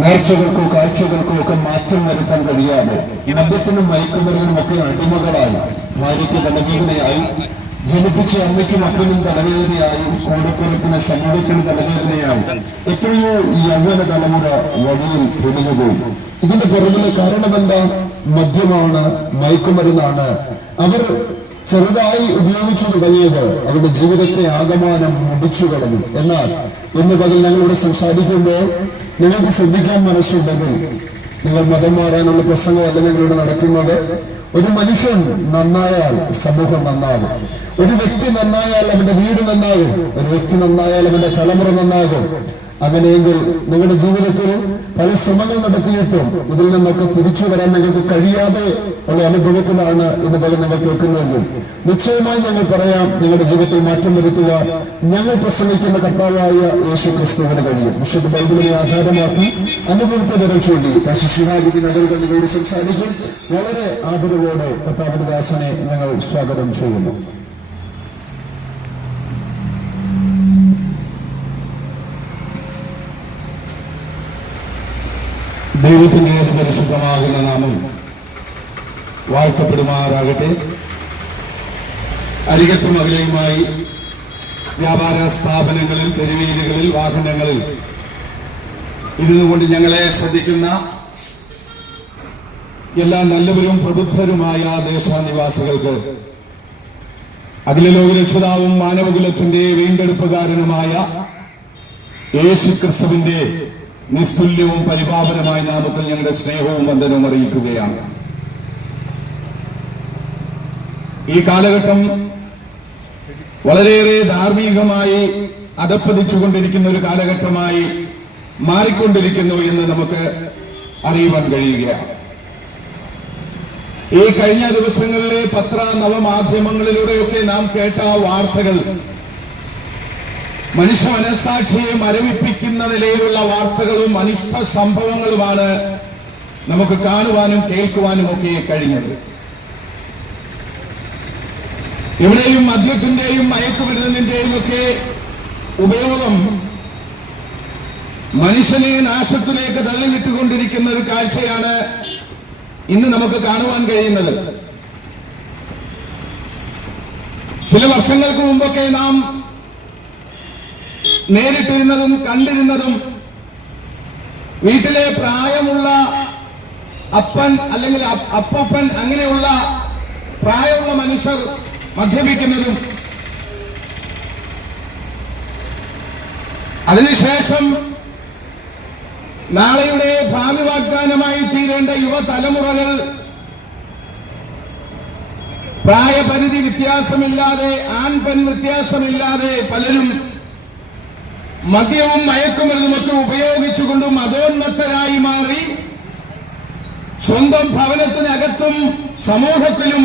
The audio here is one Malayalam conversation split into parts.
നേർച്ചകൾക്കോ കാഴ്ചകൾക്കോ ഒക്കെ മാറ്റം വരുത്താൻ കഴിയാതെ മദ്യത്തിനും മയക്കുമരുന്നിനും ഒക്കെ അടിമകളായി ഭാര്യയ്ക്ക് തലവേദനയായി, ജനിപ്പിച്ച അമ്മയ്ക്കും അപ്പനും തലവേദനയായി, കൂടക്കുറപ്പിന് സമൂഹത്തിന് തലവേദനയായി എത്രയോ യൗവന തലമുറ വഴിയിൽ പൊളിഞ്ഞുപോയി. ഇതിന്റെ പുറകിലെ കാരണം എന്താ? മദ്യമാണ്, മയക്കുമരുന്നാണ്. അവർ ചെറുതായി ഉപയോഗിച്ചു തുടങ്ങിയത് അവരുടെ ജീവിതത്തെ ആകമാനം മുടിച്ചു കളഞ്ഞു. എന്നാൽ ഇന്ന് പകൽ ഞങ്ങളിവിടെ സംസാരിക്കുമ്പോൾ നിങ്ങൾക്ക് ശ്രദ്ധിക്കാൻ മനസ്സുണ്ടെങ്കിൽ, നിങ്ങൾ മതം മാറാനുള്ള പ്രസംഗമല്ല ഞങ്ങളിവിടെ നടത്തുന്നത്. ഒരു മനുഷ്യൻ നന്നായാൽ സമൂഹം നന്നാകും. ഒരു വ്യക്തി നന്നായാൽ അവന്റെ വീട് നന്നാകും. ഒരു വ്യക്തി നന്നായാൽ അവന്റെ തലമുറ നന്നാകും. അങ്ങനെയെങ്കിൽ നിങ്ങളുടെ ജീവിതത്തിൽ പല ശ്രമങ്ങൾ നടത്തിയിട്ടും ഇതിൽ നിന്നൊക്കെ തിരിച്ചു വരാൻ നിങ്ങൾക്ക് കഴിയാതെ ഉള്ള അനുഭവത്തിലാണ് ഇന്ന് പല നിങ്ങൾ കേൾക്കുന്നതെങ്കിൽ നിശ്ചയമായി ഞങ്ങൾ പറയാം, നിങ്ങളുടെ ജീവിതത്തിൽ മാറ്റം വരുത്തുവാൻ ഞങ്ങൾ പ്രസംഗിക്കുന്ന കർത്താവായ യേശു ക്രിസ്തുവിന് കഴിയും. വിശുദ്ധ ബൈബിളിനെ ആധാരമാക്കി അനുഭവത്തെ വരച്ചുകൊണ്ട് നിങ്ങളോട് സംസാരിക്കും. വളരെ ആദരവോടെ കർത്താവിന്റെ ദാസനെ ഞങ്ങൾ സ്വാഗതം ചെയ്യുന്നു. ദൈവത്തിന്റെ പരിശുദ്ധമാകുന്ന നാമം വാഴ്ത്തപ്പെടുമാറാകട്ടെ. അരികത്തും അകലെയുമായി വ്യാപാര സ്ഥാപനങ്ങളിൽ, തെരുവീതികളിൽ, വാഹനങ്ങളിൽ ഇരുന്നുകൊണ്ട് ഞങ്ങളെ ശ്രദ്ധിക്കുന്ന എല്ലാ നല്ലവരും പ്രബുദ്ധരുമായ ദേശനിവാസികൾക്ക് അഖില ലോകരക്ഷിതാവും മാനവകുലത്തിന്റെ വീണ്ടെടുപ്പുകാരനുമായ യേശു ക്രിസ്തുവിന്റെ നിസ്തുല്യവും പരിപാവനമായ നാമത്തിൽ ഞങ്ങളുടെ സ്നേഹവും വന്ദനവും അറിയിക്കുകയാണ്. ഈ കാലഘട്ടം വളരെയേറെ ധാർമ്മികമായി അധപ്പതിച്ചുകൊണ്ടിരിക്കുന്ന ഒരു കാലഘട്ടമായി മാറിക്കൊണ്ടിരിക്കുന്നു എന്ന് നമുക്ക് അറിയുവാൻ കഴിയുകയാണ്. ഈ കഴിഞ്ഞ ദിവസങ്ങളിലെ നവമാധ്യമങ്ങളിലൂടെയൊക്കെ നാം കേട്ട വാർത്തകൾ മനുഷ്യ മനസാക്ഷിയെ മരവിപ്പിക്കുന്ന നിലയിലുള്ള വാർത്തകളും അനിഷ്ട സംഭവങ്ങളുമാണ് നമുക്ക് കാണുവാനും കേൾക്കുവാനും ഒക്കെ കഴിഞ്ഞത്. എവിടെയും മദ്യത്തിന്റെയും മയക്കുമരുന്നിന്റെയും ഒക്കെ ഉപയോഗം മനുഷ്യനെ നാശത്തിലേക്ക് തള്ളിവിട്ടുകൊണ്ടിരിക്കുന്ന ഒരു കാഴ്ചയാണ് ഇന്ന് നമുക്ക് കാണുവാൻ കഴിയുന്നത്. ചില വർഷങ്ങൾക്ക് മുമ്പൊക്കെ നാം നേരിട്ടിരുന്നതും കണ്ടിരുന്നതും വീട്ടിലെ പ്രായമുള്ള അപ്പൻ അല്ലെങ്കിൽ അപ്പൂപ്പൻ അങ്ങനെയുള്ള പ്രായമുള്ള മനുഷ്യർ മദ്യപിക്കുന്നതും അതിനുശേഷം നാളെയുടെ ഭാവി വാഗ്ദാനമായി തീരേണ്ട യുവതലമുറകൾ പ്രായപരിധി വ്യത്യാസമില്ലാതെ, ആൺ പെൺ വ്യത്യാസമില്ലാതെ പലരും മദ്യവും മയക്കുമരുന്നുമൊക്കെ ഉപയോഗിച്ചുകൊണ്ട് മതോന്മത്തരായി മാറി സ്വന്തം ഭവനത്തിനകത്തും സമൂഹത്തിലും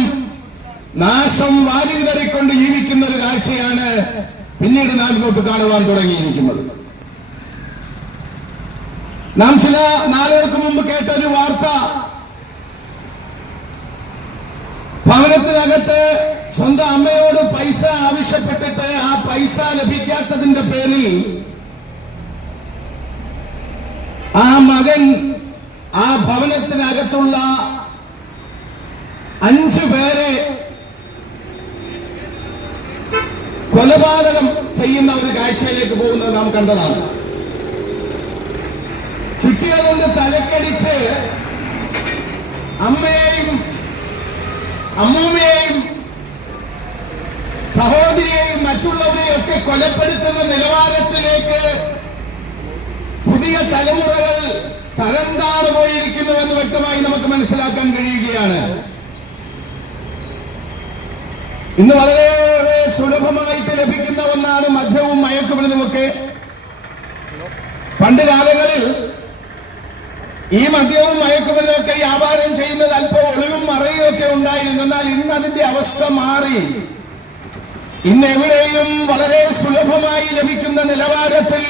നാശം വാരിവിതറിക്കൊണ്ട് ജീവിക്കുന്ന ഒരു കാഴ്ചയാണ് പിന്നീട് നാം ഇങ്ങോട്ട് കാണുവാൻ തുടങ്ങിയിരിക്കുന്നത്. നാം ചില നാളുകൾക്ക് മുമ്പ് കേട്ട ഒരു വാർത്ത, ഭവനത്തിനകത്ത് സ്വന്തം അമ്മയോട് പൈസ ആവശ്യപ്പെട്ടിട്ട് ആ പൈസ ലഭിക്കാത്തതിന്റെ പേരിൽ ആ മകൻ ആ ഭവനത്തിനകത്തുള്ള 5 പേരെ കൊലപാതകം ചെയ്യുന്ന ഒരു കാഴ്ചയിലേക്ക് പോകുന്നത് നാം കണ്ടതാണ്. ചുറ്റികളുകൊണ്ട് തലക്കടിച്ച് അമ്മയെയും അമ്മൂമ്മയെയും സഹോദരിയെയും മറ്റുള്ളവരെയും ഒക്കെ കൊലപ്പെടുത്തുന്ന നിലവാരത്തിലേക്ക് പുതിയ തലമുറകൾ തരംതാണു പോയിരിക്കുന്നുവെന്ന് വ്യക്തമായി നമുക്ക് മനസ്സിലാക്കാൻ കഴിയുകയാണ്. ഇന്ന് വളരെയേറെ സുലഭമായിട്ട് ലഭിക്കുന്ന ഒന്നാണ് മദ്യവും മയക്കുമരുന്നുമൊക്കെ. പണ്ട് കാലങ്ങളിൽ ഈ മദ്യവും മയക്കുമരുന്നൊക്കെ വ്യാപാരം ചെയ്യുന്നത് അല്പം ഒളിവും മറയും ഒക്കെ ഉണ്ടായിരുന്നു. എന്നാൽ ഇന്ന് അതിന്റെ അവസ്ഥ മാറി. ഇന്ന് എവിടെയും വളരെ സുലഭമായി ലഭിക്കുന്ന നിലവാരത്തിൽ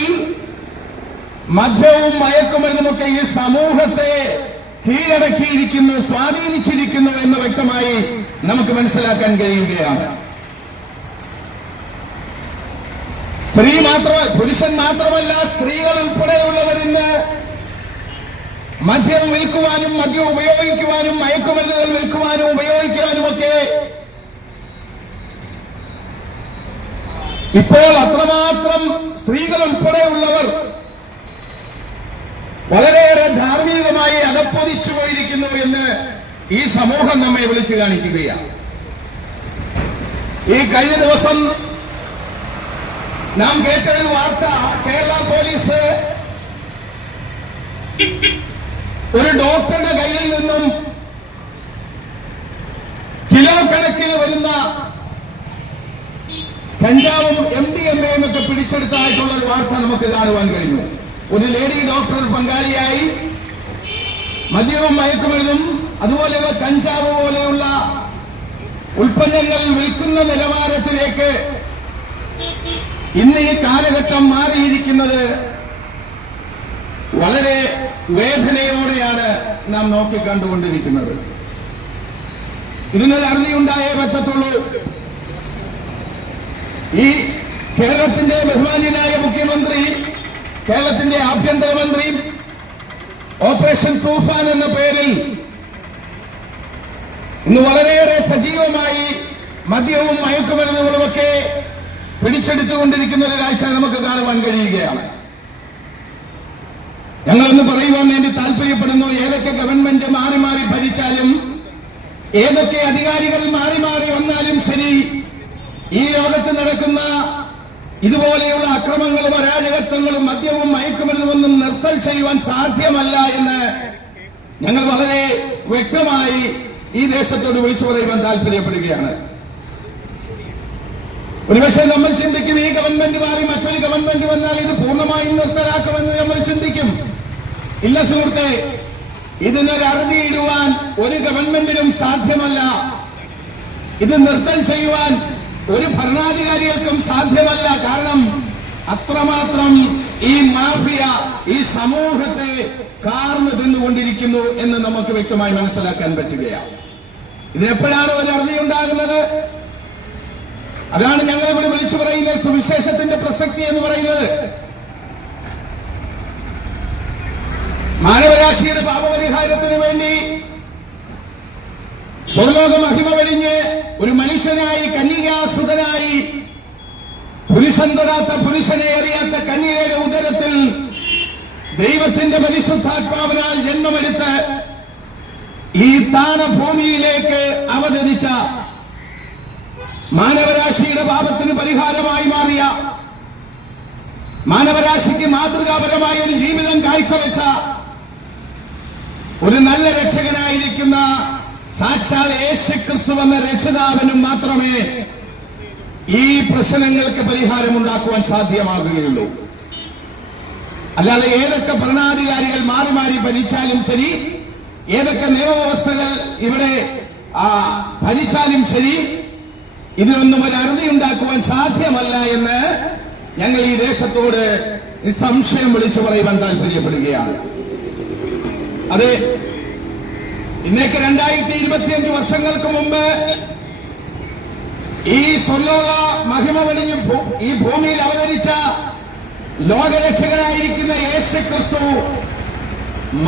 മദ്യവും മയക്കുമരുന്നുമൊക്കെ ഈ സമൂഹത്തെ കീഴടക്കിയിരിക്കുന്നു, സ്വാധീനിച്ചിരിക്കുന്നു എന്ന് വ്യക്തമായി നമുക്ക് മനസ്സിലാക്കാൻ കഴിയുകയാണ്. പുരുഷൻ മാത്രമല്ല, സ്ത്രീകൾ ഉൾപ്പെടെയുള്ളവർ ഇന്ന് മദ്യം വിൽക്കുവാനും മദ്യം ഉപയോഗിക്കുവാനും മയക്കുമരുന്നുകൾ വിൽക്കുവാനും ഉപയോഗിക്കുവാനും ഒക്കെ ഇപ്പോൾ അത്രമാത്രം സ്ത്രീകൾ ഉൾപ്പെടെയുള്ളവർ വളരെയേറെ ധാർമ്മികമായി അധപ്പതിച്ചു പോയിരിക്കുന്നു എന്ന് ഈ സമൂഹം നമ്മെ വിളിച്ചു കാണിക്കുകയാണ്. ഈ കഴിഞ്ഞ ദിവസം നാം കേട്ടൊരു വാർത്ത, കേരള പോലീസ് ഒരു ഡോക്ടറുടെ കയ്യിൽ നിന്നും കിലോ കണക്കിന് വരുന്ന കഞ്ചാവും MDMA-യും ഒക്കെ പിടിച്ചെടുത്തായിട്ടുള്ള ഒരു വാർത്ത നമുക്ക് കാണുവാൻ കഴിഞ്ഞു. ഒരു ലേഡി ഡോക്ടർ പങ്കാളിയായി മദ്യവും മയക്കുമരുന്നും അതുപോലെയുള്ള കഞ്ചാവ് പോലെയുള്ള ഉൽപ്പന്നങ്ങൾ വിൽക്കുന്ന നിലവാരത്തിലേക്ക് ഇന്ന് ഈ കാലഘട്ടം മാറിയിരിക്കുന്നത് വളരെ വേദനയോടെയാണ് നാം നോക്കിക്കണ്ടുകൊണ്ടിരിക്കുന്നത്. ഇതിനൊരു അറുതിയുണ്ടായേ പറ്റത്തുള്ളൂ. ഈ കേരളത്തിന്റെ ബഹുമാന്യനായ മുഖ്യമന്ത്രി, കേരളത്തിന്റെ ആഭ്യന്തരമന്ത്രി ഓപ്പറേഷൻ തൂഫാൻ എന്ന പേരിൽ ഇന്ന് വളരെയേറെ സജീവമായി മദ്യവും മയക്കുമരുന്നുകളുമൊക്കെ പിടിച്ചെടുത്തുകൊണ്ടിരിക്കുന്ന ഒരു കാഴ്ച നമുക്ക് കാണുവാൻ കഴിയുകയാണ്. ഞങ്ങളൊന്ന് പറയുവാൻ വേണ്ടി താല്പര്യപ്പെടുന്നു. ഏതൊക്കെ ഗവൺമെന്റ് മാറി മാറി ഭരിച്ചാലും, ഏതൊക്കെ അധികാരികൾ മാറി മാറി വന്നാലും ശരി, ഈ ലോകത്ത് നടക്കുന്ന ഇതുപോലെയുള്ള അക്രമങ്ങളും അരാജകത്വങ്ങളും മദ്യവും മയക്കുമരുന്നുമൊന്നും നിർത്തൽ ചെയ്യുവാൻ സാധ്യമല്ല എന്ന് ഞങ്ങൾ വളരെ വ്യക്തമായി ഈ ദേശത്തോട് വിളിച്ചു പറയുവാൻ താല്പര്യപ്പെടുകയാണ്. ഒരുപക്ഷെ നമ്മൾ ചിന്തിക്കും, ഈ ഗവൺമെന്റ് മാറി മറ്റൊരു ഗവൺമെന്റ് വന്നാൽ ഇത് പൂർണ്ണമായും നിർത്തലാക്കുമെന്ന് നമ്മൾ ചിന്തിക്കും. ഇല്ല സുഹൃത്തെ, ഇതിനൊരു അറുതിയിടുവാൻ ഒരു ഗവൺമെന്റിനും സാധ്യമല്ല. ഇത് നിർത്തൽ ചെയ്യുവാൻ ഒരു ഭരണാധികാരികൾക്കും സാധ്യമല്ല. കാരണം അത്രമാത്രം ഈ മാഫിയ ഈ സമൂഹത്തെ കാർന്നു തിന്നുകൊണ്ടിരിക്കുന്നു എന്ന് നമുക്ക് വ്യക്തമായി മനസ്സിലാക്കാൻ പറ്റുകയാണ്. ഇതിനെപ്പോഴാണ് ഒരു അറുതി ഉണ്ടാകുന്നത്? അതാണ് ഞങ്ങൾ ഇവിടെ വിളിച്ചു പറയുന്ന സുവിശേഷത്തിന്റെ പ്രസക്തി എന്ന് പറയുന്നത്. മാനവരാശിയുടെ പാപപരിഹാരത്തിന് വേണ്ടി സ്വർലോക മഹിമ വെടിഞ്ഞ് ഒരു മനുഷ്യനായി, കന്യകാസുതനായി, പുരുഷൻ തൊടാത്ത, പുരുഷനെ അറിയാത്ത കന്യകയുടെ ഉദരത്തിൽ ദൈവത്തിന്റെ പരിശുദ്ധാത്മാവിനാൽ ജന്മമെടുത്ത് ഈ താണഭൂമിയിലേക്ക് അവതരിച്ച, മാനവരാശിയുടെ പാപത്തിന് പരിഹാരമായി മാറിയ, മാനവരാശിക്ക് മാതൃകാപരമായ ഒരു ജീവിതം കാഴ്ചവെച്ച ഒരു നല്ല രക്ഷകനായിരിക്കുന്ന സാക്ഷാൽ യേശുക്രിസ്തു എന്ന രക്ഷിതാവിനും മാത്രമേ ഈ പ്രശ്നങ്ങൾക്ക് പരിഹാരമുണ്ടാക്കുവാൻ സാധ്യമാകുകയുള്ളൂ. അല്ലാതെ ഏതൊക്കെ ഭരണാധികാരികൾ മാറി മാറി ഭരിച്ചാലും ശരി, ഏതൊക്കെ നിയമവ്യവസ്ഥകൾ ഇവിടെ ഭരിച്ചാലും ശരി, ഇതിനൊന്നും ഒരു അറുതി ഉണ്ടാക്കുവാൻ സാധ്യമല്ല എന്ന് ഞങ്ങൾ ഈ ദേശത്തോട് നിസ്സംശയം വിളിച്ചു പറയുവാൻ താല്പര്യപ്പെടുകയാണ്. അതെ, ഇന്നേക്ക് 2025 വർഷങ്ങൾക്ക് മുമ്പ് ഈ സ്വർലോക മഹിമ വെടിഞ്ഞ് ഈ ഭൂമിയിൽ അവതരിച്ച ലോകരക്ഷകനായിരിക്കുന്ന യേശുക്രിസ്തു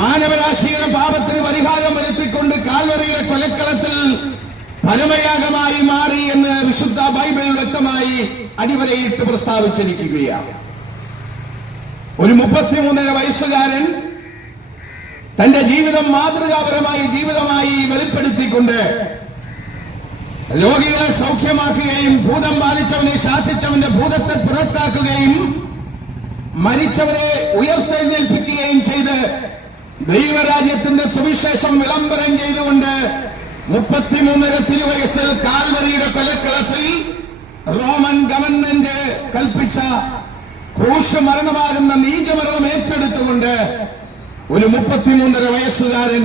മാനവരാശിയുടെ പാപത്തിന് പരിഹാരം വരുത്തിക്കൊണ്ട് കാൽവറിയുടെ കൊലക്കളത്തിൽ പരമയാഗമായി മാറി എന്ന് വിശുദ്ധ ബൈബിൾ വ്യക്തമായി അടിവരയിട്ട് പ്രസ്താവിച്ചിരിക്കുകയാണ്. ഒരു 33 വയസ്സുകാരൻ തന്റെ ജീവിതം മാതൃകാപരമായി ജീവിതമായി വെളിപ്പെടുത്തിക്കൊണ്ട് രോഗികളെ സൗഖ്യമാക്കുകയും ഭൂതം ബാധിച്ചവനെ ശാസിച്ചവന്റെ ഭൂതത്തെ പുറത്താക്കുകയും മരിച്ചവരെ ഉയർത്തെഴുന്നേൽപ്പിക്കുകയും ചെയ്ത് ദൈവരാജ്യത്തിന്റെ സുവിശേഷം വിളംബരം ചെയ്തുകൊണ്ട് 33 തിരുവയസ്സിൽ കാൽവരിയുടെ കൊലക്കളത്തിൽ റോമൻ ഗവൺമെന്റ് കൽപ്പിച്ച ക്രൂശ് മരണമാകുന്ന നീചമരണം ഏറ്റെടുത്തുകൊണ്ട് ഒരു 33 വയസ്സുകാരൻ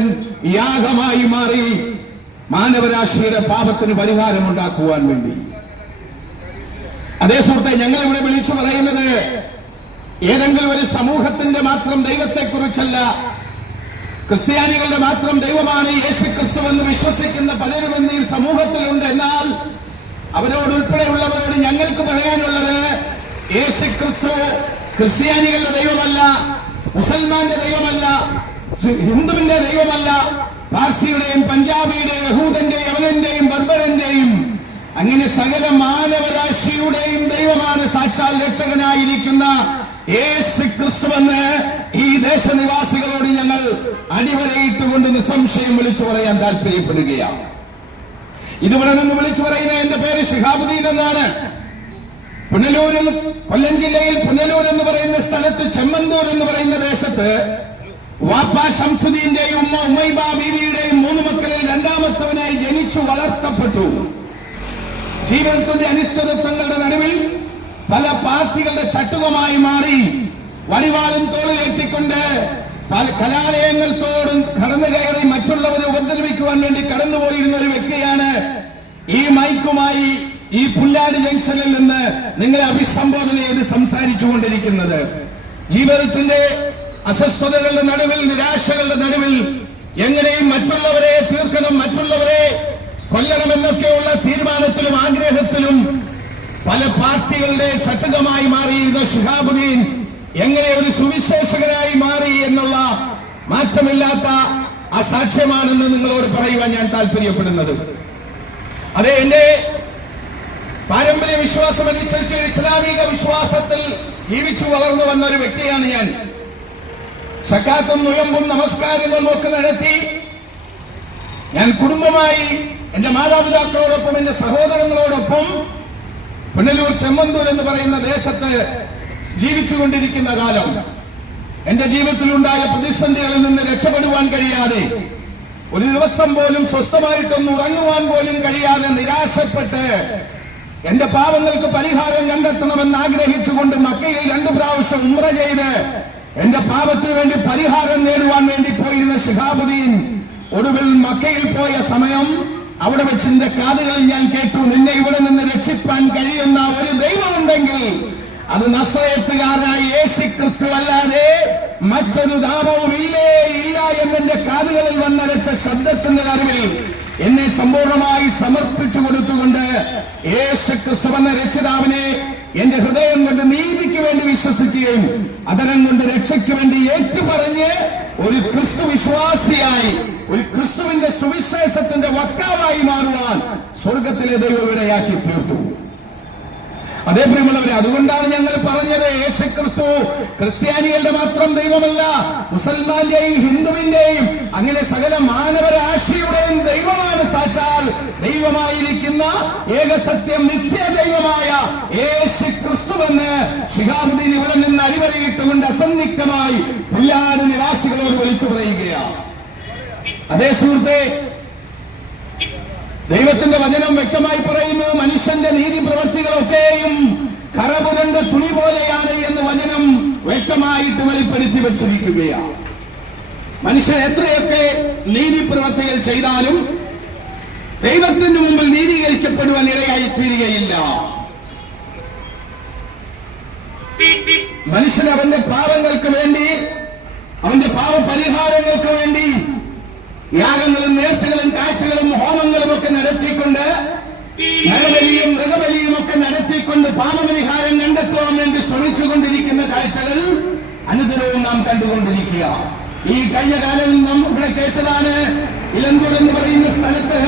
യാഗമായി മാറി മാനവരാശിയുടെ പാപത്തിന് പരിഹാരമുണ്ടാക്കുവാൻ വേണ്ടി. അതേ സുഹൃത്തെ, ഞങ്ങൾ ഇവിടെ വിളിച്ചു പറയുന്നത് ഏതെങ്കിലും ഒരു സമൂഹത്തിന്റെ മാത്രം ദൈവത്തെക്കുറിച്ചല്ല, ക്രിസ്ത്യാനികളുടെ മാത്രം ദൈവമാണ് യേശുക്രിസ്തു എന്ന് വിശ്വസിക്കുന്ന പലരും ഇന്ന് ഈ സമൂഹത്തിലുണ്ട്. എന്നാൽ അവരോടുൾപ്പെടെയുള്ളവരോട് ഞങ്ങൾക്ക് പറയാനുള്ളത്, യേശുക്രിസ്തു ക്രിസ്ത്യാനികളുടെ ദൈവമല്ല, മുസൽമാന്റെ ദൈവമല്ല, ഹിന്ദുവിന്റെ ദൈവമല്ല, പാർസിയുടെയും പഞ്ചാബിയുടെയും യഹൂദന്റെയും യമനന്റെയും ബർബരന്റെയും അങ്ങനെ സകല മാനവരാശിയുടെയും ദൈവമാണ് സാക്ഷാൽ രക്ഷകനായിരിക്കുന്ന യേശു ക്രിസ്തുവെന്ന് ഈ ദേശനിവാസികളോട് ഞങ്ങൾ അടിവരയിട്ടുകൊണ്ട് നിസ്സംശയം വിളിച്ചു പറയാൻ താല്പര്യപ്പെടുകയാണ്. ഇതിവിടെ നിന്ന് വിളിച്ചു പറയുന്ന എന്റെ പേര് ഷിഹാബുദ്ദീൻ എന്നാണ്. പുനലൂരിൽ, കൊല്ലം ജില്ലയിൽ പുനലൂർ എന്ന് പറയുന്ന സ്ഥലത്ത് ചെമ്മന്തൂർ എന്ന് പറയുന്ന ദേശത്ത് വാപ്പ ശംസുദ്ദീന്റെയും ഉമ്മ ഉമ്മൈബ ബീവിയുടെയും 3 മക്കളിൽ രണ്ടാമത്തവനായി ജനിച്ചു വളർത്തപ്പെട്ടു. ജീവിതത്തിന്റെ അനിശ്ചിതത്വങ്ങളുടെ നടുവിൽ പല പാർട്ടികളുടെ ചട്ടുകമായി മാറി വടിവാളും തോളിലേറ്റിക്കൊണ്ട് പല കലാലയങ്ങൾ തോറും കടന്നു കയറി മറ്റുള്ളവരെ ഉപദ്രവിക്കുവാൻ വേണ്ടി കടന്നുപോയിരുന്ന ഒരു വ്യക്തിയാണ് ഈ മൈക്കുമായി ഈ പുല്ലാടി ജംഗ്ഷനിൽ നിന്ന് നിങ്ങളെ അഭിസംബോധന ചെയ്ത് സംസാരിച്ചുകൊണ്ടിരിക്കുന്നത്. ജീവിതത്തിന്റെ അസ്വസ്ഥതകളുടെ നടുവിൽ, നിരാശകളുടെ നടുവിൽ എങ്ങനെയും മറ്റുള്ളവരെ തീർക്കണം, മറ്റുള്ളവരെ കൊല്ലണമെന്നൊക്കെയുള്ള തീരുമാനത്തിലും ആഗ്രഹത്തിലും പല പാർട്ടികളുടെ ചട്ടുകമായി മാറിയിരുന്ന ഷിഹാബുദ്ദീൻ എങ്ങനെ ഒരു സുവിശേഷകനായി മാറി എന്നുള്ള മാറ്റമില്ലാത്ത ആ സാക്ഷ്യമാണെന്ന് നിങ്ങളോട് പറയുവാൻ ഞാൻ താല്പര്യപ്പെടുന്നത്. അതെ, എന്റെ പാരമ്പര്യ വിശ്വാസം അനുസരിച്ച് ഇസ്ലാമിക വിശ്വാസത്തിൽ ജീവിച്ചു വളർന്നു വന്ന ഒരു വ്യക്തിയാണ് ഞാൻ. സക്കാത്തും നുയമ്പും നമസ്കാരങ്ങളും ഒക്കെ നടത്തി ഞാൻ കുടുംബമായി എന്റെ മാതാപിതാക്കളോടൊപ്പം എന്റെ സഹോദരങ്ങളോടൊപ്പം പുനലൂർ ചെമ്മന്തൂർ എന്ന് പറയുന്ന ദേശത്ത് ജീവിച്ചുകൊണ്ടിരിക്കുന്ന കാലം എന്റെ ജീവിതത്തിലുണ്ടായ പ്രതിസന്ധികളിൽ നിന്ന് രക്ഷപ്പെടുവാൻ കഴിയാതെ, ഒരു ദിവസം പോലും സ്വസ്ഥമായിട്ടൊന്നും ഉറങ്ങുവാൻ പോലും കഴിയാതെ നിരാശപ്പെട്ട് എന്റെ പാവങ്ങൾക്ക് പരിഹാരം കണ്ടെത്തണമെന്ന് ആഗ്രഹിച്ചുകൊണ്ട് മക്കയിൽ 2 പ്രാവശ്യം ഉംറ ചെയ്ത് എന്റെ പാപത്തിന് വേണ്ടി പരിഹാരം നേടുവാൻ വേണ്ടി പോയിരുന്ന ഷിഹാബുദ്ദീൻ ഒടുവിൽ മക്കയിൽ പോയ സമയം അവിടെ വെച്ച് എന്റെ കാതുകളിൽ ഞാൻ കേട്ടു, നിന്നെ ഇവിടെ നിന്ന് രക്ഷിപ്പാൻ കഴിയുന്ന ഒരു ദൈവമുണ്ടെങ്കിൽ അത് നസ്രയത്തുകാരനായ യേശു ക്രിസ്തു അല്ലാതെ മറ്റൊരു നാമവും ഇല്ലേ ഇല്ല എന്നെന്റെ കാതുകളിൽ വന്നരച്ച ശബ്ദത്തിന്റെ അറിവിൽ എന്നെ സമ്പൂർണമായി സമർപ്പിച്ചു കൊടുത്തുകൊണ്ട് യേശു ക്രിസ്തു എന്ന രക്ഷിതാവിനെ എന്റെ ഹൃദയം കൊണ്ട് നീതിക്ക് വേണ്ടി വിശ്വസിക്കുകയും അതരം കൊണ്ട് രക്ഷയ്ക്ക് വേണ്ടി ഏറ്റുപറഞ്ഞ് ഒരു ക്രിസ്തു വിശ്വാസിയായി, ഒരു ക്രിസ്തുവിന്റെ സുവിശേഷത്തിന്റെ വക്താവായി മാറുവാൻ സ്വർഗത്തിലെ ദൈവം ഇടയാക്കി തീർത്തു. അതേ പ്രിയമുള്ളവരെ, അതുകൊണ്ടാണ് ഞങ്ങൾ പറഞ്ഞത് യേശു ക്രിസ്തു ക്രിസ്ത്യാനികളുടെ മാത്രം ദൈവമല്ല, മുസൽമാന്റെയും ഹിന്ദുവിന്റെയും അങ്ങനെ സകല മാനവരാശിയുടെയും ദൈവമാണ്. സാക്ഷാൽ ദൈവമായിരിക്കുന്ന ഏകസത്യം നിത്യ ദൈവമായ യേശു ക്രിസ്തുവെന്ന് ഷിഹാബുദ്ദീൻ ഇവിടെ നിന്ന് അടിവരയിട്ടുകൊണ്ട് അസന്നിഗ്ധമായി പുല്ലാട് നിവാസികളോട് വിളിച്ചു പറയുകയാണ്. അതേ സുഹൃത്തെ, ദൈവത്തിന്റെ വചനം വ്യക്തമായി പറയുന്നു, മനുഷ്യന്റെ നീതി പ്രവൃത്തികളൊക്കെയും കറപുരണ്ട തുണി പോലെയാണ് എന്ന് വചനം വ്യക്തമായിട്ട് വെളിപ്പെടുത്തി വെച്ചിരിക്കുകയാണ്. മനുഷ്യൻ എത്രയൊക്കെ നീതി പ്രവൃത്തികൾ ചെയ്താലും ദൈവത്തിന്റെ മുമ്പിൽ നീതീകരിക്കപ്പെടുവാൻ ഇടയായി തീരുകയില്ല. മനുഷ്യൻ അവന്റെ പാപങ്ങൾക്ക് വേണ്ടി, അവന്റെ പാപപരിഹാരങ്ങൾക്ക് വേണ്ടി യാഗങ്ങളും നേർച്ചകളും കാഴ്ചകളും ഹോമങ്ങളും ഒക്കെ നടത്തിക്കൊണ്ട്, നരബലിയും മൃഗബലിയും ഒക്കെ നടത്തിക്കൊണ്ട് പാപപരിഹാരം കണ്ടെത്തുവാൻ വേണ്ടി ശ്രമിച്ചുകൊണ്ടിരിക്കുന്ന കാഴ്ചകൾ അനുദിനവും നാം കണ്ടുകൊണ്ടിരിക്കുക. ഈ കഴിഞ്ഞ കാലങ്ങളിൽ നാം ഇവിടെ കേട്ടതാണ്, ഇലന്തൂർ എന്ന് പറയുന്ന സ്ഥലത്ത്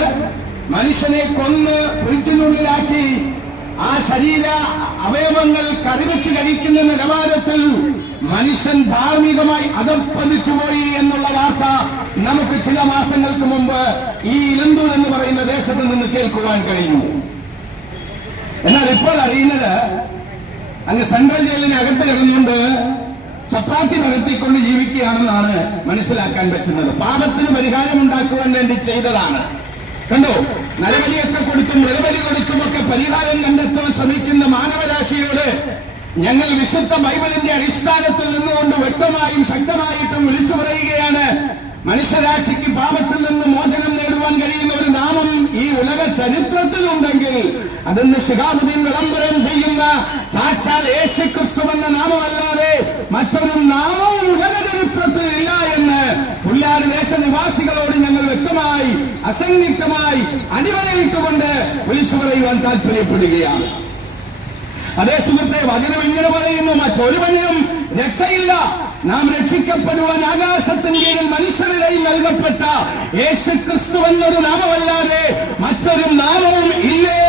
മനുഷ്യനെ കൊന്ന് ഫ്രിഡ്ജിനുള്ളിലാക്കി ആ ശരീര അവയവങ്ങൾ കറിവെച്ച് കഴിക്കുന്ന നിലവാരത്തിൽ മനുഷ്യൻ ധാർമ്മികമായി അധപ്പതിച്ചുപോയി എന്നുള്ള വാർത്ത നമുക്ക് ചില മാസങ്ങൾക്ക് മുമ്പ് ഈ ഇലന്തൂർ എന്ന് പറയുന്ന ദേശത്ത് നിന്ന് കേൾക്കുവാൻ കഴിഞ്ഞു. എന്നാൽ ഇപ്പോൾ അറിയുന്നത്, അങ്ങ് സെൻട്രൽ ജയിലിനകത്ത് കിടന്നുകൊണ്ട് ചപ്പാത്തി പരത്തിക്കൊണ്ട് ജീവിക്കുകയാണെന്നാണ് മനസ്സിലാക്കാൻ പറ്റുന്നത്. പാപത്തിന് പരിഹാരമുണ്ടാക്കുവാൻ വേണ്ടി ചെയ്തതാണ്. കണ്ടോ, നരബലിയൊക്കെ കൊടുത്തും മൃഗബലി കൊടുത്തുമൊക്കെ പരിഹാരം കണ്ടെത്താൻ ശ്രമിക്കുന്ന മാനവരാശിയോട് ഞങ്ങൾ വിശുദ്ധ ബൈബിളിന്റെ അടിസ്ഥാനത്തിൽ നിന്നുകൊണ്ട് വ്യക്തമായും ശക്തമായിട്ടും വിളിച്ചു പറയുകയാണ്, മനുഷ്യരാശിക്ക് പാപത്തിൽ നിന്ന് മോചനം നേടുവാൻ കഴിയുന്ന ഒരു നാമം ഈ ഉലക ചരിത്രത്തിലുണ്ടെങ്കിൽ അതെന്ന് ഷിഹാബുദ്ദീൻ വിളംബരം ചെയ്യുന്ന സാക്ഷാൽ യേശു ക്രിസ്തു എന്ന നാമമല്ലാതെ മറ്റൊരു നാമവും ഉലക ചരിത്രത്തിൽ ഇല്ല എന്ന് പുല്ലാട് ദേശനിവാസികളോട് ഞങ്ങൾ വ്യക്തമായി അസന്നിഗ്ധമായി അടിവരയിട്ടുകൊണ്ട് വിളിച്ചു പറയുവാൻ താല്പര്യപ്പെടുകയാണ്. അതേ സുഹൃത്തെ, വചനം ഇങ്ങനെ പറയുന്നു, മറ്റൊരുവനും രക്ഷയില്ല. നാം രക്ഷിക്കപ്പെടുവാൻ ആകാശത്തിന് കീഴിൽ മനുഷ്യരുടെ നൽകപ്പെട്ട യേശുക്രിസ്തു എന്നൊരു നാമമല്ലാതെ മറ്റൊരു നാമവും ഇല്ലേ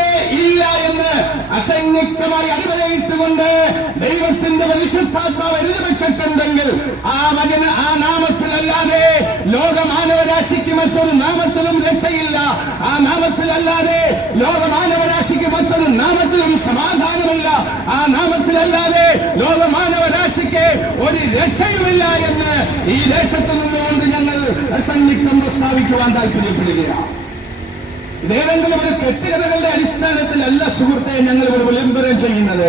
ഇല്ല എന്ന് അസംയുക്തമായി അടിവരയിട്ടുകൊണ്ട് ദൈവത്തിന്റെ പരിശുദ്ധാത്മാവ് എഴുതി വെച്ചിട്ടുണ്ടെങ്കിൽ ആ നാമത്തിലല്ലാതെ ലോക മാനവരാശിക്ക് മറ്റൊരു നാമത്തിലും രക്ഷയില്ല. ആ നാമത്തിലല്ലാതെ ലോക മാനവരാശിക്ക് മറ്റൊരു നാമത്തിലും സമാധാനമില്ല. ആ നാമത്തിലല്ലാതെ ലോക മാനവരാശിക്ക് ഒരു രക്ഷയുമില്ല എന്ന് ഈ ദേശത്ത് നിന്നുകൊണ്ട് ഞങ്ങൾ അസംയുക്തം പ്രസ്താവിക്കുവാൻ താല്പര്യപ്പെടുകയാണ്. ഇതേതെങ്കിലും ഒരു കെട്ടുകഥകളുടെ അടിസ്ഥാനത്തിലല്ല സുഹൃത്തെ ഞങ്ങൾ ഇവിടെ വിളംബരം ചെയ്യുന്നത്.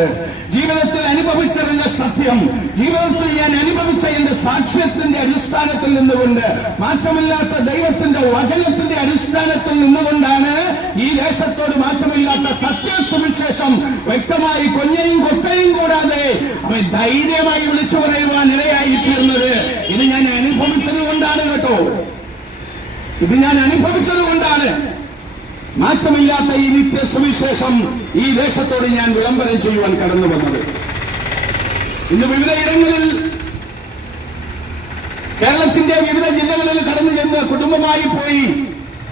ജീവിതത്തിൽ അനുഭവിച്ചറിഞ്ഞ സത്യം, ജീവിതത്തിൽ ഞാൻ അനുഭവിച്ച എന്റെ സാക്ഷ്യത്തിന്റെ അടിസ്ഥാനത്തിൽ നിന്നുകൊണ്ട്, മാറ്റമില്ലാത്ത ദൈവത്തിന്റെ വചനത്തിന്റെ അടിസ്ഥാനത്തിൽ നിന്നുകൊണ്ടാണ് ഈ ദേശത്തോട് മാറ്റമില്ലാത്ത സത്യസുവിശേഷം വ്യക്തമായി കൊഞ്ഞയും കൊത്തയും കൂടാതെ അവൻ ധൈര്യമായി വിളിച്ചു പറയുവാൻ ഇടയായി തീർന്നത്. ഇത് ഞാൻ അനുഭവിച്ചത് കൊണ്ടാണ് കേട്ടോ, ഇത് ഞാൻ അനുഭവിച്ചത് കൊണ്ടാണ്. മാറ്റമില്ലാത്ത ഈ നിത്യ സുവിശേഷം ഈ ദേശത്തോട് ഞാൻ വിളംബരം ചെയ്യുവാൻ കടന്നു വന്നത്. ഇന്ന് വിവിധ ഇടങ്ങളിൽ കേരളത്തിന്റെ വിവിധ ജില്ലകളിൽ കടന്നു ചെന്ന് കുടുംബമായി പോയി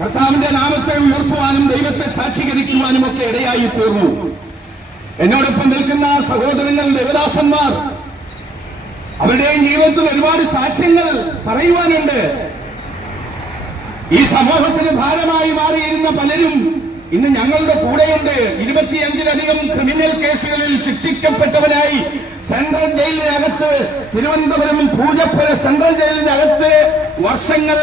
കർത്താവിന്റെ നാമത്തെ ഉയർത്തുവാനും ദൈവത്തെ സാക്ഷീകരിക്കുവാനും ഒക്കെ ഇടയായി തീർന്നു. എന്നോടൊപ്പം നിൽക്കുന്ന സഹോദരങ്ങൾ ദേവദാസന്മാർ, അവരുടെയും ജീവിതത്തിൽ ഒരുപാട് സാക്ഷ്യങ്ങൾ പറയുവാനുണ്ട്. ഈ സമൂഹത്തിന് ഭാരമായി മാറിയിരുന്ന പലരും ഇന്ന് ഞങ്ങളുടെ കൂടെയുണ്ട്. 25-ലധികം ക്രിമിനൽ കേസുകളിൽ ശിക്ഷിക്കപ്പെട്ടവരായി സെൻട്രൽ ജയിലിനകത്ത്, തിരുവനന്തപുരം പൂജപ്പുര സെൻട്രൽ ജയിലിനകത്ത് വർഷങ്ങൾ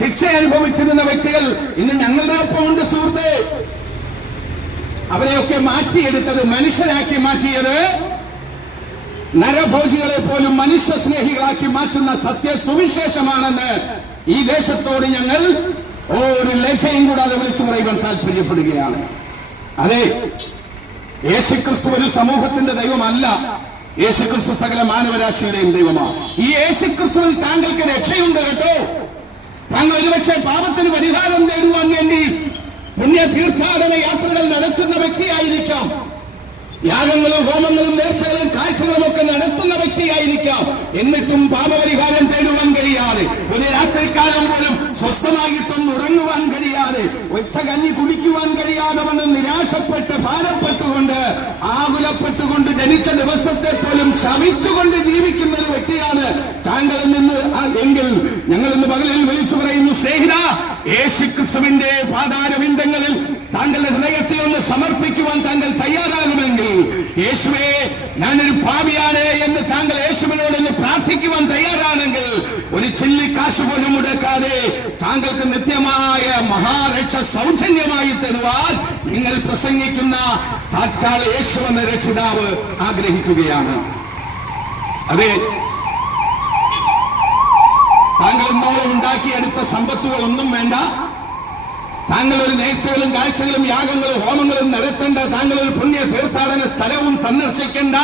ശിക്ഷ അനുഭവിച്ചിരുന്ന വ്യക്തികൾ ഇന്ന് ഞങ്ങളുടെ ഒപ്പമുണ്ട് സുഹൃത്തെ. അവരെയൊക്കെ മാറ്റിയെടുത്തത്, മനുഷ്യരാക്കി മാറ്റിയത്, നരഭോജികളെ പോലും മനുഷ്യ സ്നേഹികളാക്കി മാറ്റുന്ന സത്യ സുവിശേഷമാണെന്ന് ഈ ദേശത്തോട് ഞങ്ങൾ ഒരു ലജ്ജയും കൂടാതെ വിളിച്ചു പറയുവാൻ താല്പര്യപ്പെടുകയാണ്. അതെ, യേശുക്രിസ്തു ഒരു സമൂഹത്തിന്റെ ദൈവമല്ല. യേശുക്രിസ്തു സകല മാനവരാശിയുടെയും ദൈവമാണ്. ഈ യേശുക്രിസ്തുവിൽ താങ്കൾക്ക് രക്ഷയുണ്ട് കേട്ടോ. താങ്കൾ ഒരുപക്ഷെ പാപത്തിന് പരിഹാരം നേടുവാൻ വേണ്ടി പുണ്യ തീർത്ഥാടന യാത്രകൾ നടത്തുന്ന വ്യക്തിയായിരിക്കാം. യാഗങ്ങളും ഹോമങ്ങളും നേർച്ചകളും കാഴ്ചകളും ഒക്കെ നടത്തുന്ന വ്യക്തിയായിരിക്കാം. എന്നിട്ടും പാപപരിഹാരം തേടുവാൻ കഴിയാതെ, ഒരു രാത്രിക്കാലം പോലും സ്വസ്ഥമായിട്ടൊന്നും ഉറങ്ങുവാൻ കഴിയാതെ, ഉച്ചകഞ്ഞി കുടിക്കുവാൻ കഴിയാതെ വന്ന് നിരാശപ്പെട്ട് ഭാരപ്പെട്ടുകൊണ്ട് ആകുലപ്പെട്ടുകൊണ്ട് ജനിച്ച ദിവസത്തെ പോലും ശമിച്ചുകൊണ്ട് ജീവിക്കുന്ന ഒരു വ്യക്തിയാണ് താങ്കളിൽ നിന്ന് എങ്കിൽ ഞങ്ങൾ ഇന്ന് പകലിൽ വിളിച്ചു പറയുന്നു, സ്നേഹിത, യേശുക്രിസ്തുവിന്റെ പാതാരവിന്ദങ്ങളിൽ താങ്കളുടെ ഹൃദയത്തെ ഒന്ന് സമർപ്പിക്കുവാൻ താങ്കൾ തയ്യാറാകുമെങ്കിൽ, യേശുവേ ഞാനൊരു പാപിയാണ് എന്ന് താങ്കൾ യേശുവിനോട് ഒന്ന് പ്രാർത്ഥിക്കുവാൻ തയ്യാറാണെങ്കിൽ, ഒരു ചില്ലിക്കാശ് പോലും മുടക്കാതെ താങ്കൾക്ക് നിത്യമായ മഹാരക്ഷ സൗജന്യമായി തരുവാൻ നിങ്ങൾ പ്രസംഗിക്കുന്ന സാക്ഷാൽ യേശു എന്ന രക്ഷിതാവ് ആഗ്രഹിക്കുകയാണ്. അതെ, താങ്കൾ ഇന്നോളം ഉണ്ടാക്കിയെടുത്ത സമ്പത്തുകളൊന്നും വേണ്ട. താങ്കൾ ഒരു നേർച്ചകളും കാഴ്ചകളും യാഗങ്ങളും ഹോമങ്ങളും നടത്തേണ്ട. താങ്കൾ ഒരു പുണ്യ തീർത്ഥാടന സ്ഥലവും സന്ദർശിക്കേണ്ട.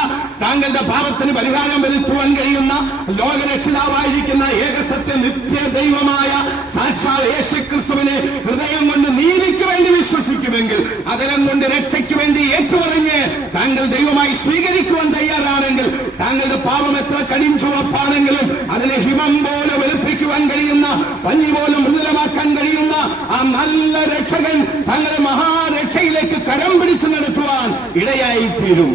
താങ്കളുടെ പാപത്തിന് പരിഹാരം വരുത്തുവാൻ കഴിയുന്ന ലോകരക്ഷിതാവായിരിക്കുന്ന ഏകസത്യ നിത്യ ദൈവമായ സാക്ഷാൽ യേശുക്രിസ്തുവിനെ ഹൃദയം കൊണ്ട് നീതിക്ക് വേണ്ടി വിശ്വസിക്കുമെങ്കിൽ, അതരം കൊണ്ട് രക്ഷയ്ക്ക് വേണ്ടി ഏറ്റുപറഞ്ഞ് താങ്കൾ ദൈവമായി സ്വീകരിക്കുവാൻ തയ്യാറാണെങ്കിൽ, താങ്കളുടെ പാപം എത്ര കടിഞ്ചുവപ്പാണെങ്കിലും അതിനെ ഹിമം പോലെ വെളുപ്പിക്കുവാൻ കഴിയുന്ന, പഞ്ഞി പോലും മൃദുലമാക്കാൻ കഴിയുന്ന ആ നല്ല രക്ഷകൻ തങ്ങളുടെ മഹാരക്ഷയിലേക്ക് കരം പിടിച്ചു നടത്തുവാൻ ഇടയായിത്തീരും.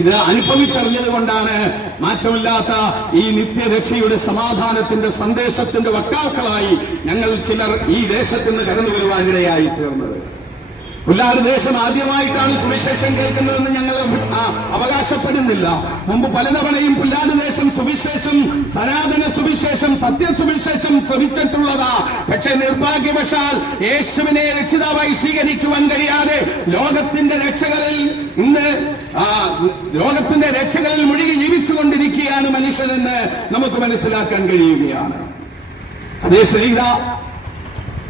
ഇത് അനുഭവിച്ചറിഞ്ഞത് കൊണ്ടാണ് മാറ്റമില്ലാത്ത ഈ നിത്യരക്ഷയുടെ സമാധാനത്തിന്റെ സന്ദേശത്തിന്റെ വക്താക്കളായി ഞങ്ങൾ ചിലർ ഈ ദേശത്ത് നിന്ന് കടന്നു വരുവാൻ ഇടയായി തീർന്നത്. പുല്ലാട് ദേശം ആദ്യമായിട്ടാണ് സുവിശേഷം കേൾക്കുന്നതെന്ന് ഞങ്ങൾ അവകാശപ്പെടുന്നില്ല. മുമ്പ് പലതവണയും പുല്ലാട് ദേശം സുവിശേഷം, സനാതന സുവിശേഷം, സത്യസുവിശേഷം ശ്രമിച്ചിട്ടുള്ളതാ. പക്ഷെ നിർഭാഗ്യവശാൽ യേശുവിനെ രക്ഷിതാവായി സ്വീകരിക്കുവാൻ കഴിയാതെ ലോകത്തിന്റെ രക്ഷകളിൽ മുഴുകി ജീവിച്ചുകൊണ്ടിരിക്കുകയാണ് മനുഷ്യനെന്ന് നമുക്ക് മനസ്സിലാക്കാൻ കഴിയുകയാണ്. അതേ ശ്രീത,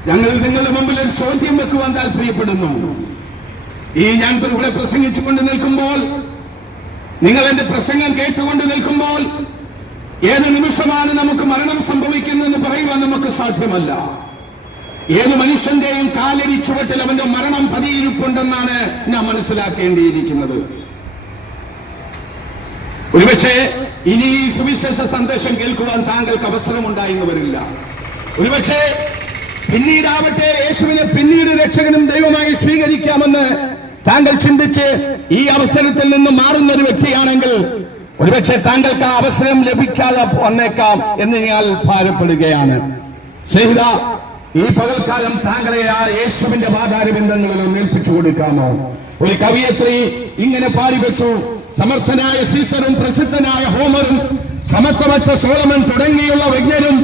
ഞങ്ങൾ നിങ്ങളുടെ മുമ്പിൽ ഒരു ചോദ്യം വെക്കുവാൻ താല്പര്യപ്പെടുന്നു. ഞാൻ ഇവിടെ പ്രസംഗിച്ചുകൊണ്ട് നിൽക്കുമ്പോൾ, നിങ്ങൾ എന്റെ പ്രസംഗം കേട്ടുകൊണ്ട് നിൽക്കുമ്പോൾ, ഏത് നിമിഷമാണ് നമുക്ക് മരണം സംഭവിക്കുന്നതെന്ന് പറയുവാൻ നമുക്ക് സാധ്യമല്ല. ഏത് മനുഷ്യന്റെയും കാലടി ചുവട്ടിൽ അവന്റെ മരണം പതിയിരിപ്പുണ്ടെന്നാണ് നാം മനസ്സിലാക്കേണ്ടിയിരിക്കുന്നത്. ഒരുപക്ഷെ ഇനി ഈ സുവിശേഷ സന്ദേശം കേൾക്കുവാൻ താങ്കൾക്ക് അവസരമുണ്ടായെന്ന് വരില്ല. ഒരുപക്ഷെ പിന്നീടാവട്ടെ യേശുവിനെ പിന്നീട് രക്ഷകനും ദൈവമായി സ്വീകരിക്കാമെന്ന് താങ്കൾ ചിന്തിച്ച് ഈ അവസരത്തിൽ നിന്ന് മാറുന്ന ഒരു വ്യക്തിയാണെങ്കിൽ ഒരുപക്ഷെ താങ്കൾക്ക് ആ അവസരം ലഭിക്കാതെ വന്നേക്കാം എന്ന് ഞാൻ ഭാരപ്പെടുകയാണ്. സ്നേഹിത, ഈ പകൽക്കാലം താങ്കളെ ആ യേശുവിന്റെ പാതാരബന്ധങ്ങളിൽ ഏൽപ്പിച്ചു കൊടുക്കാമോ? ഒരു കവിയത്രി ഇങ്ങനെ പാടിവെച്ചു: സമർത്ഥനായ സീസറും പ്രസിദ്ധനായ ഹോമറും സമത്വമറ്റ സോളമൻ തുടങ്ങിയുള്ള വിജ്ഞനും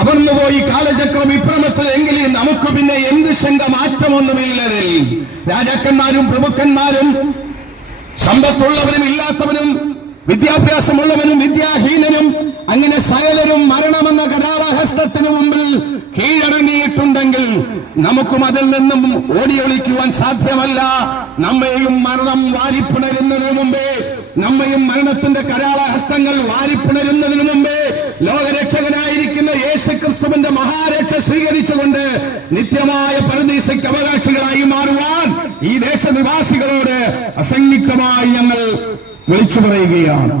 അവർന്നുപോയി കാലചക്രം ഇപ്രമത്തിൽ എങ്കിലും നമുക്ക് പിന്നെ എന്ത് ശങ്ക മാറ്റമൊന്നുമില്ലതിൽ. രാജാക്കന്മാരും പ്രഭുക്കന്മാരും സമ്പത്തുള്ളവനും ഇല്ലാത്തവനും വിദ്യാഭ്യാസമുള്ളവനും വിദ്യാഹീനനും അങ്ങനെ സകലരും മരണമെന്ന കരാളഹസ്തത്തിന് മുമ്പിൽ കീഴടങ്ങിയിട്ടുണ്ടെങ്കിൽ നമുക്കും അതിൽ നിന്നും ഓടിയൊളിക്കുവാൻ സാധ്യമല്ല. നമ്മയും മരണം വാരിപ്പിണരുന്നതിന് മുമ്പേ, നമ്മയും മരണത്തിന്റെ കരാളഹസ്തങ്ങൾ വാരിപ്പിണരുന്നതിന് മുമ്പേ ലോകരക്ഷകനായിരിക്കുന്ന യേശുക്രിസ്തുവിന്റെ മഹാരക്ഷ സ്വീകരിച്ചുകൊണ്ട് നിത്യമായ പരദീസയ്ക്ക് അവകാശികളായി മാറുവാൻ ഈ ദേശനിവാസികളോട് അസംയുക്തമായി ഞങ്ങൾ വിളിച്ചു പറയുകയാണ്.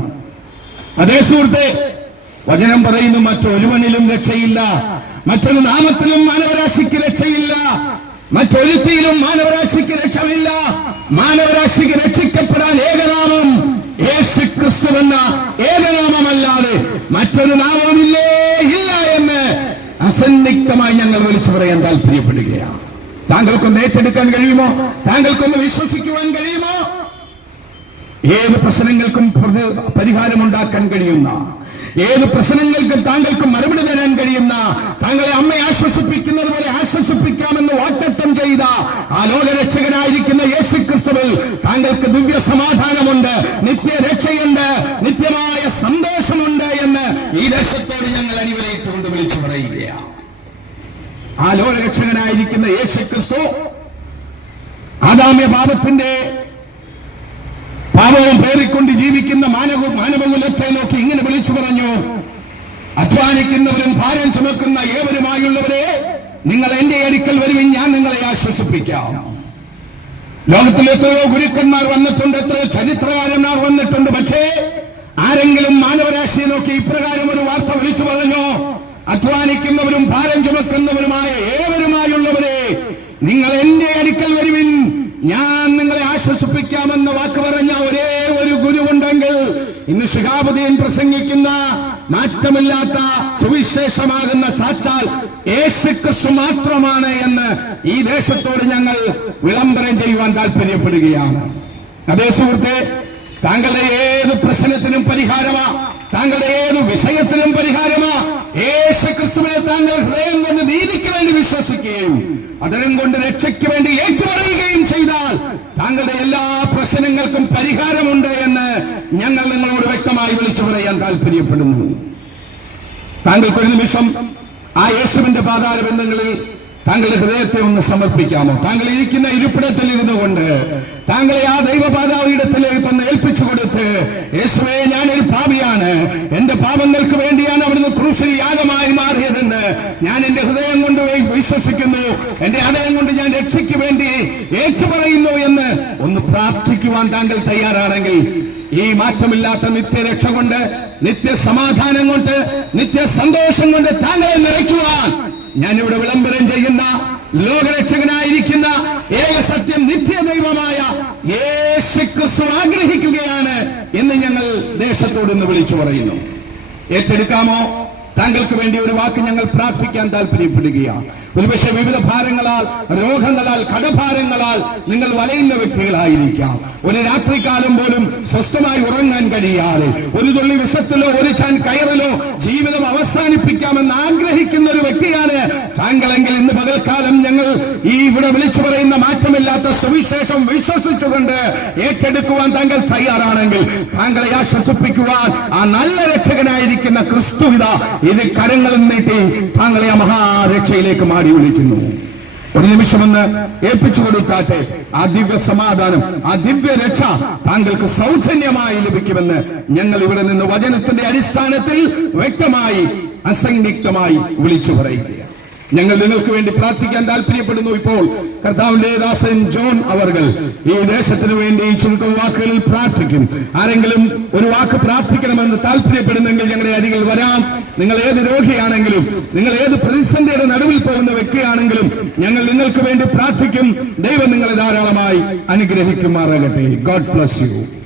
അതേ സുഹൃത്തെ, വചനം പറയുന്നു, മറ്റൊരുവനിലും രക്ഷയില്ല, മറ്റൊരു നാമത്തിലും മാനവരാശിക്ക് രക്ഷയില്ല, മറ്റൊരുത്തിയിലും മാനവരാശിക്ക് രക്ഷമില്ല. മാനവരാശിക്ക് രക്ഷിക്കപ്പെടാൻ ഏകനാമം യേശുക്രിസ്തു എന്ന ഏകനാമമല്ലാതെ മറ്റൊരു നാമമില്ലേ ഇല്ല എന്ന് അസന്നിഗ്ധമായി ഞങ്ങൾ വിളിച്ചു പറയാൻ താല്പര്യപ്പെടുകയാണ്. താങ്കൾക്കൊന്ന് ഏറ്റെടുക്കാൻ കഴിയുമോ? താങ്കൾക്കൊന്ന് വിശ്വസിക്കുവാൻ കഴിയുമോ? ഏത് പ്രശ്നങ്ങൾക്കും പരിഹാരമുണ്ടാക്കാൻ കഴിയുന്ന, ഏത് പ്രശ്നങ്ങൾക്കും താങ്കൾക്ക് മറുപടി തരാൻ കഴിയുന്ന, താങ്കളെ അമ്മയെ ആശ്വസിപ്പിക്കുന്നത് പോലെ ആശ്വസിപ്പിക്കാമെന്ന് വാഗ്ദത്തം ചെയ്ത ആ ലോകരക്ഷകനായിരിക്കുന്ന യേശുക്രിസ്തുവിൽ താങ്കൾക്ക് ദിവ്യ സമാധാനമുണ്ട്, നിത്യരക്ഷയുണ്ട്, നിത്യമായ സന്തോഷമുണ്ട് എന്ന് ഈ ദേശത്തോട് ഞങ്ങൾ അടിവരയിട്ടുകൊണ്ട് വിളിച്ചു പറയുകയാണ്. ആ ലോകരക്ഷകനായിരിക്കുന്ന യേശുക്രിസ്തു ആദാമ്യ പാപവും പേറിക്കൊണ്ട് ജീവിക്കുന്ന മാനവകുലത്തെ നോക്കി ഇങ്ങനെ വിളിച്ചു പറഞ്ഞു: അധ്വാനിക്കുന്നവരും ഭാരം ചുമക്കുന്ന ഏവരുമായുള്ളവരെ, നിങ്ങൾ എന്റെ അടുക്കൽ വരുവിൻ, ഞാൻ നിങ്ങളെ ആശ്വസിപ്പിക്കാം. ലോകത്തിൽ എത്രയോ ഗുരുക്കന്മാർ വന്നിട്ടുണ്ട്, എത്രയോ ചരിത്രകാരന്മാർ വന്നിട്ടുണ്ട്. പക്ഷേ ആരെങ്കിലും മാനവരാശിയെ നോക്കി ഇപ്രകാരം ഒരു വാർത്ത വിളിച്ചു പറഞ്ഞു: അധ്വാനിക്കുന്നവരും ഭാരം ചുമക്കുന്നവരുമായ ഏവരുമായുള്ളവരെ, നിങ്ങൾ എന്റെ അടുക്കൽ വരുവിൻ, ഞാൻ നിങ്ങളെ ആശ്വസിപ്പിക്കാമെന്ന വാക്ക് പറഞ്ഞ ഒരേ ഒരു ഗുരുവുണ്ടെങ്കിൽ ഇന്ന് ശിഹാബുദ്ദീൻ പ്രസംഗിക്കുന്ന മാറ്റമില്ലാത്ത സുവിശേഷമാകുന്ന സാക്ഷാൽ യേശുക്രിസ്തു മാത്രമാണ് എന്ന് ഈ ദേശത്തോട് ഞങ്ങൾ വിളംബരം ചെയ്യുവാൻ താല്പര്യപ്പെടുകയാണ്. അതേ സുഹൃത്തെ, താങ്കളുടെ ഏത് പ്രശ്നത്തിനും പരിഹാരമാ, താങ്കളുടെ ഏത് വിഷയത്തിനും പരിഹാരമാ. യേശുക്രിസ്തുവിനെ താങ്കൾ ഹൃദയം കൊണ്ട് നീതിക്ക് വേണ്ടി വിശ്വസിക്കുകയും അതരം കൊണ്ട് രക്ഷയ്ക്ക് വേണ്ടി ഏറ്റുപറയുകയും ചെയ്താൽ താങ്കളുടെ എല്ലാ പ്രശ്നങ്ങൾക്കും പരിഹാരമുണ്ട് എന്ന് ഞങ്ങൾ നിങ്ങളോട് വ്യക്തമായി വിളിച്ചു പറയാൻ താല്പര്യപ്പെടുന്നു. താങ്കൾക്കൊരു നിമിഷം ആ യേശുവിന്റെ പാതാരബന്ധങ്ങളിൽ താങ്കളുടെ ഹൃദയത്തെ ഒന്ന് സമർപ്പിക്കാമോ? താങ്കൾ ഇരിക്കുന്ന ഇരിപ്പിടത്തിൽ ഇരുന്നു കൊണ്ട് താങ്കളെ ആ ദൈവപാതാവിടത്തിലേക്ക് ഒന്ന് ഏൽപ്പിച്ചു കൊടുത്ത്, യേശുവേ, ഞാനൊരു പാപിയാണ്, എന്റെ പാപങ്ങൾക്ക് വേണ്ടിയാണ് അവിടുന്ന് ക്രൂശിൽ യാഗമായി മാറിയതെന്ന് ഞാൻ എന്റെ ഹൃദയം കൊണ്ട് വിശ്വസിക്കുന്നു, എന്റെ ഹൃദയം കൊണ്ട് ഞാൻ രക്ഷയ്ക്ക് വേണ്ടി ഏറ്റുപറയുന്നു എന്ന് ഒന്ന് പ്രാർത്ഥിക്കുവാൻ താങ്കൾ തയ്യാറാണെങ്കിൽ ഈ മാറ്റമില്ലാത്ത നിത്യരക്ഷ കൊണ്ട്, നിത്യസമാധാനം കൊണ്ട്, നിത്യസന്തോഷം കൊണ്ട് താങ്കളെ നിറയ്ക്കുവാൻ ഞാനിവിടെ വിളംബരം ചെയ്യുന്ന ലോകരക്ഷകനായിരിക്കുന്ന ഏക സത്യം നിത്യദൈവമായ യേശുക്രിസ്തു ആഗ്രഹിക്കുകയാണ് എന്ന് ഞങ്ങൾ ദേശത്തോട് ഇന്ന് വിളിച്ചു പറയുന്നു. ഏറ്റെടുക്കാമോ? താങ്കൾക്ക് വേണ്ടി ഒരു വാക്ക് ഞങ്ങൾ പ്രാർത്ഥിക്കാൻ താല്പര്യപ്പെടുകയാണ്. ഒരുപക്ഷെ വിവിധ ഭാരങ്ങളാൽ, രോഗങ്ങളാൽ, കടഭാരങ്ങളാൽ നിങ്ങൾ വലയുന്ന വ്യക്തികളായിരിക്കാം. ഒരു രാത്രികാലം പോലും സ്വസ്ഥമായി ഉറങ്ങാൻ കഴിയാതെ, ഒരു തുള്ളി വിഷത്തിലോ ഒരു ചാൻ കയറിലോ ജീവിതം അവസാനിപ്പിക്കാമെന്ന് ആഗ്രഹിക്കുന്ന ഒരു വ്യക്തിയാണ് താങ്കളെങ്കിൽ ഇന്ന് പകൽക്കാലം ഞങ്ങൾ ഈ ഇവിടെ വിളിച്ചു പറയുന്ന മാറ്റമില്ലാത്ത സുവിശേഷം വിശ്വസിച്ചുകൊണ്ട് ഏറ്റെടുക്കുവാൻ താങ്കൾ തയ്യാറാണെങ്കിൽ താങ്കളെ ആശ്വസിപ്പിക്കുവാൻ ആ നല്ല രക്ഷകനായിരിക്കുന്ന ക്രിസ്തുവിത ഇത് കരങ്ങളും നീട്ടി താങ്കളെ ആ മഹാരക്ഷയിലേക്ക് മാടി വിളിക്കുന്നു. ഒരു നിമിഷമൊന്ന് ഏൽപ്പിച്ചു കൊടുത്താട്ടെ. ആ ദിവ്യ സമാധാനം, ആ ദിവ്യ രക്ഷ താങ്കൾക്ക് സൗജന്യമായി ലഭിക്കുമെന്ന് ഞങ്ങൾ ഇവിടെ നിന്ന് വചനത്തിന്റെ അടിസ്ഥാനത്തിൽ വ്യക്തമായി അസന്നിഗ്ധമായി വിളിച്ചു പറയുകയാണ്. ഞങ്ങൾ നിങ്ങൾക്ക് വേണ്ടി പ്രാർത്ഥിക്കാൻ താല്പര്യപ്പെടുന്നു. ഇപ്പോൾ കർത്താവിന്റെ ദാസൻ ജോൺ അവർകൾ ഈ ദേശത്തിന് വേണ്ടി ചുരുക്കം വാക്കുകളിൽ പ്രാർത്ഥിക്കും. ആരെങ്കിലും ഒരു വാക്ക് പ്രാർത്ഥിക്കണമെന്ന് താല്പര്യപ്പെടുന്നെങ്കിൽ ഞങ്ങളുടെ അരികിൽ വരാം. നിങ്ങൾ ഏത് രോഗിയാണെങ്കിലും, നിങ്ങൾ ഏത് പ്രതിസന്ധിയുടെ നടുവിൽ പോകുന്ന വ്യക്തിയാണെങ്കിലും ഞങ്ങൾ നിങ്ങൾക്ക് വേണ്ടി പ്രാർത്ഥിക്കും. ദൈവം നിങ്ങളെ ധാരാളമായി അനുഗ്രഹിക്കുമാറാകട്ടെ. God bless you.